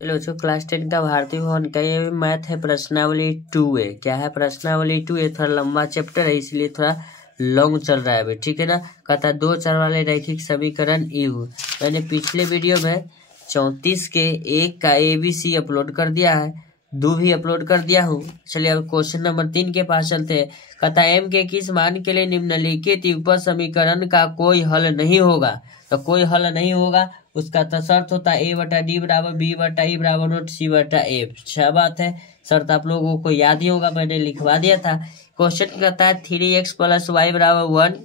चलो बच्चों, क्लास 10 का भारतीय भवन का ये मैथ है प्रश्नावली 2A। क्या है प्रश्नावली 2A? थोड़ा लंबा चैप्टर है इसलिए थोड़ा लॉन्ग चल रहा है अभी, ठीक है ना। कहता है 2 चर वाले रैखिक समीकरण यू। मैंने पिछले वीडियो में 34 के 1 का ABC अपलोड कर दिया है, 2 भी अपलोड कर दिया हूँ। चलिए अब क्वेश्चन नंबर 3 के पास चलते हैं। कहता है m के किस मान के लिए निम्नलिखित उपज समीकरण का कोई हल नहीं होगा। तो कोई हल नहीं होगा उसका तो शर्त होता है A/D बराबर B/E बराबर नोट C/F। अच्छा बात है, शर्त आप लोगों को याद ही होगा, मैंने लिखवा दिया था। क्वेश्चन कहता है 3x + y बराबर 1,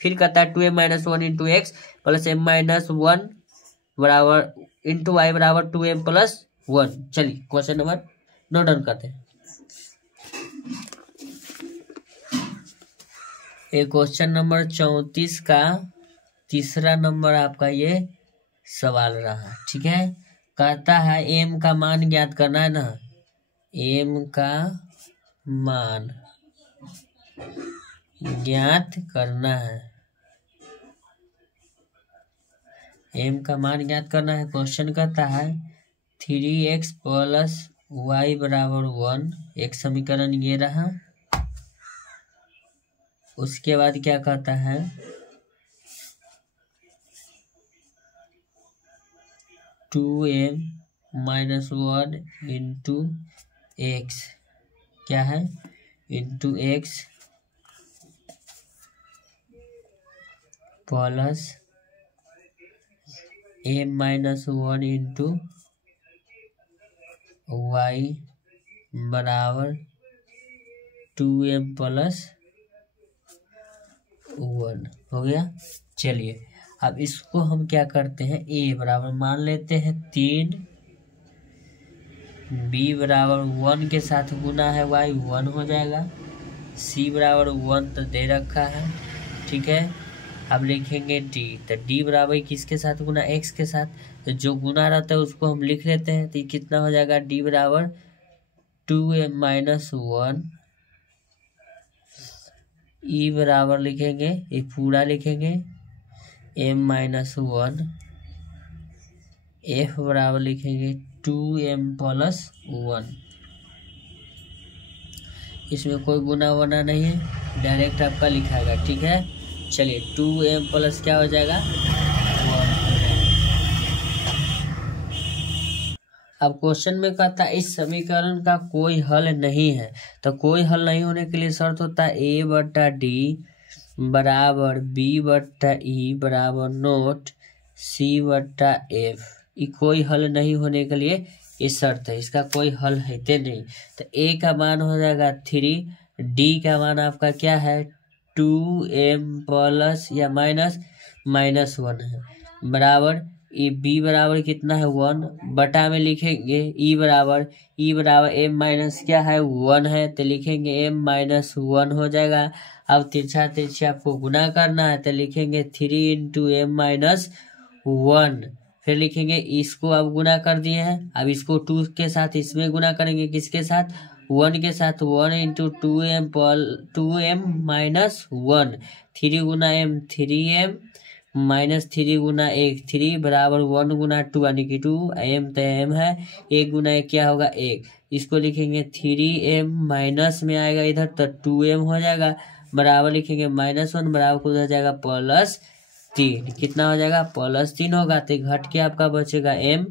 फिर कहता है 2m - 1 × x + m - 1 बराबर × y बराबर 2m + 1। चलिए क्वेश्चन नंबर नोट डाउन करते हैं। ये क्वेश्चन नंबर 34 का तीसरा नंबर आपका ये सवाल रहा, ठीक है। कहता है m का मान ज्ञात करना है ना, m का मान ज्ञात करना है, m का मान ज्ञात करना है। क्वेश्चन कहता है 3x + y बराबर 1, एक समीकरण ये रहा। उसके बाद क्या कहता है 2m - 1 × x, क्या है × x प्लस m - 1 × y बराबर 2m + 1 हो गया। चलिए अब इसको हम क्या करते हैं, a बराबर मान लेते हैं 3, b बराबर 1 के साथ गुना है y 1 हो जाएगा, c बराबर 1 तो दे रखा है, ठीक है। अब लिखेंगे d, तो d बराबर किसके साथ गुना, x के साथ, तो जो गुना रहता है उसको हम लिख लेते हैं। तो ये कितना हो जाएगा, d बराबर 2m - 1, e बराबर लिखेंगे, ये पूरा लिखेंगे m - 1, f बराबर लिखेंगे 2m + 1। इसमें कोई गुना वना नहीं है, डायरेक्ट आपका लिखाएगा, ठीक है। चलिए 2m + क्या हो जाएगा 1। अब क्वेश्चन में कहता है इस समीकरण का कोई हल नहीं है। तो कोई हल नहीं होने के लिए शर्त होता है A/D बराबर B/E बराबर नोट C/F। ये कोई हल नहीं होने के लिए ये शर्त है, इसका कोई हल है तो नहीं। तो A का मान हो जाएगा 3, D का मान आपका क्या है 2m प्लस या -1 है, बराबर ये b बराबर कितना है 1, बटा में लिखेंगे e बराबर m - क्या है 1 है, तो लिखेंगे m - 1 हो जाएगा। अब तिरछा तिरछा आपको गुना करना है, तो लिखेंगे 3 × m - 1, फिर लिखेंगे इसको अब गुना कर दिए हैं, अब इसको 2 के साथ इसमें गुना करेंगे, किसके साथ 1 के साथ, 1 × 2m - 1, 3 गुना m 3m -3 गुना 1 3 बराबर 1 गुना 2 यानी कि 2, m तो m है, 1 गुना 1 क्या होगा 1, इसको लिखेंगे 3m माइनस में आएगा इधर तो 2m हो जाएगा, बराबर लिखेंगे -1 बराबर को हो जाएगा +3, कितना हो जाएगा +3 होगा। तो घट के आपका बचेगा m,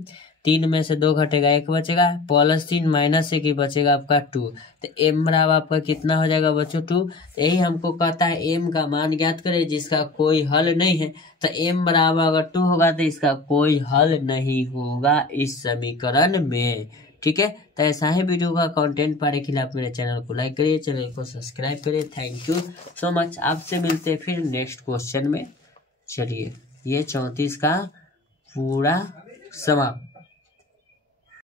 3 में से 2 घटेगा 1 बचेगा, +3 -1 बचेगा आपका 2, तो m बराबर आपका कितना हो जाएगा बच्चों 2। तो यही हमको कहता है m का मान ज्ञात करें जिसका कोई हल नहीं है। तो m बराबर अगर 2 होगा तो इसका कोई हल नहीं होगा इस समीकरण में, ठीक है। तो ऐसा ही वीडियो का कंटेंट पाने के लिए आप मेरे चैनल को लाइक करिए, चैनल को सब्सक्राइब करिए। Thank you so much. आपसे मिलते हैं फिर नेक्स्ट क्वेश्चन में। चलिए ये 34 का पूरा समाप्त।